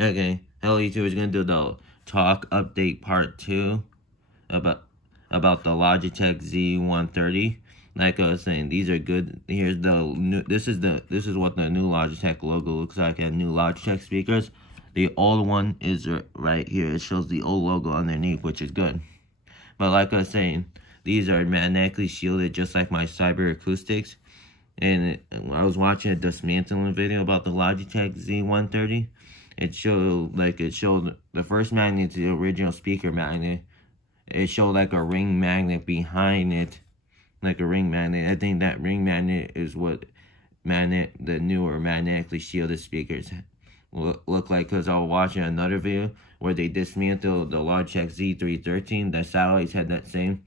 Okay, hello YouTube, is gonna do the talk update part 2 about the Logitech Z130. Like I was saying, these are good. Here's the new. This is what the new Logitech logo looks like. And new Logitech speakers. The old one is right here. It shows the old logo underneath, which is good. But like I was saying, these are magnetically shielded, just like my Cyber Acoustics. And I was watching a dismantling video about the Logitech Z130. It showed the first magnet, the original speaker magnet. It showed like a ring magnet behind it, like a ring magnet. I think that ring magnet is what the newer magnetically shielded speakers look like. Because I was watching another video where they dismantled the Logitech Z313. The satellites had that same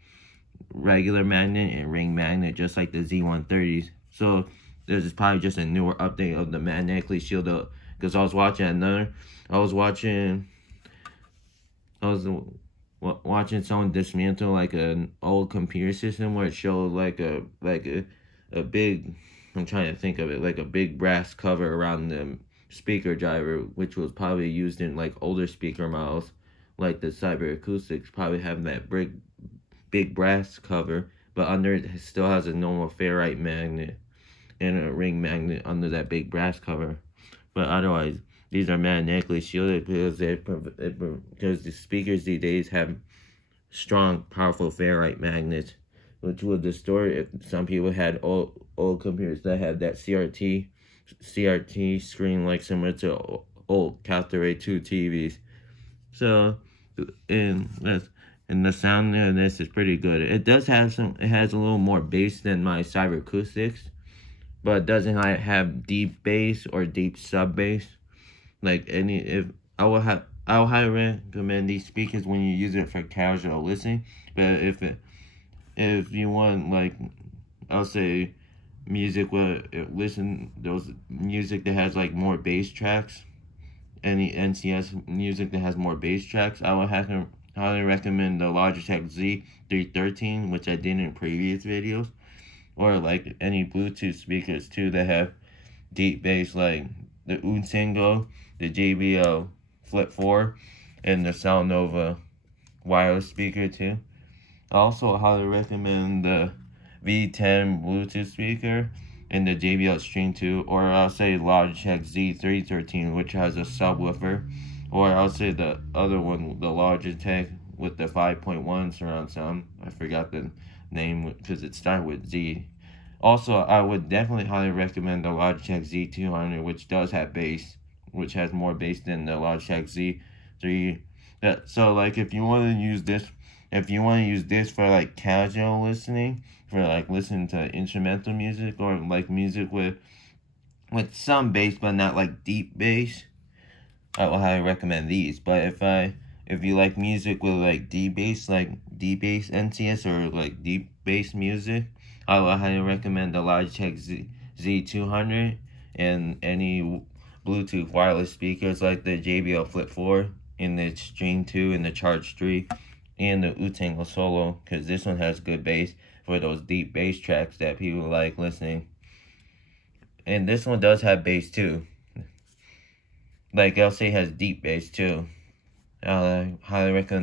regular magnet and ring magnet, just like the Z130s. So this is probably just a newer update of the magnetically shielded. Because I was watching someone dismantle like an old computer system where it showed like a big, I'm trying to think of it, like a big brass cover around the speaker driver, which was probably used in like older speaker models, like the Cyber Acoustics probably have that big brass cover, but under it still has a normal ferrite magnet and a ring magnet under that big brass cover. But otherwise, these are magnetically shielded because the speakers these days have strong, powerful ferrite magnets, which will distort if some people had old computers that had that CRT screen, like similar to old Caltare 2 TVs. So, and the sound of this is pretty good. It does have it has a little more bass than my Cyber Acoustics, but it doesn't have deep bass or deep sub bass. Like I will highly recommend these speakers when you use it for casual listening. But if you want, like, I'll say music those music that has like more bass tracks, any NCS music that has more bass tracks, I would highly recommend the Logitech Z313, which I did in previous videos. Or like any Bluetooth speakers too that have deep bass, like the Utengo, the JBL Flip 4, and the Soundnova wireless speaker too. I also highly recommend the V10 Bluetooth speaker and the JBL Stream 2, or I'll say Logitech Z313, which has a subwoofer, or I'll say the other one, the Logitech with the 5.1 surround sound. I forgot the name because it started with Z. Also, I would definitely highly recommend the Logitech Z200, which does have bass, which has more bass than the Logitech Z3. So, like, if you want to use this for like casual listening, for like listening to instrumental music, or like music with some bass but not like deep bass, I will highly recommend these. But if you like music with like deep bass NCS, or like deep bass music, I will highly recommend the Logitech Z200 and any Bluetooth wireless speakers like the JBL Flip 4 and the Stream 2 and the Charge 3 and the Utengo Solo, because this one has good bass for those deep bass tracks that people like listening. And this one does have bass too. Like I'll say, has deep bass too. I highly recommend